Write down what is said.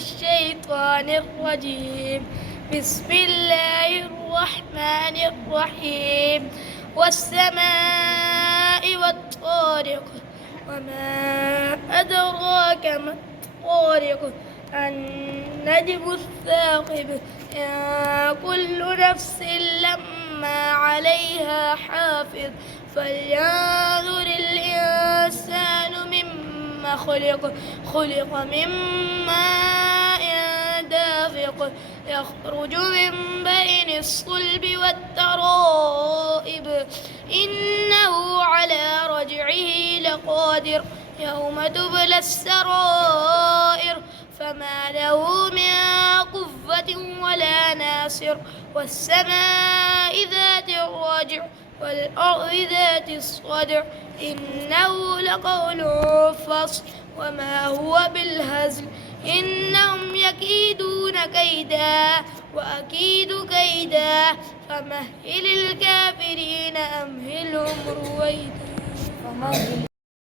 الشيطان الرجيم. بسم الله الرحمن الرحيم. والسماء والطارق وما أدراك ما الطارق النجم الثاقب إن كل نفس لما عليها حافظ فلينظر الإنسان مما خلق من ماء دافق يخرج من بين الصلب والترائب إنه على رجعه لقادر يوم تبلى السرائر فما له من قوة ولا ناصر. والسماء ذات الرجع والأرض ذات الصدع إنه لقول فصل وما هو بالهزل إنهم يكيدون كيدا وأكيد كيدا فمهل الكافرين أمهلهم رويدا.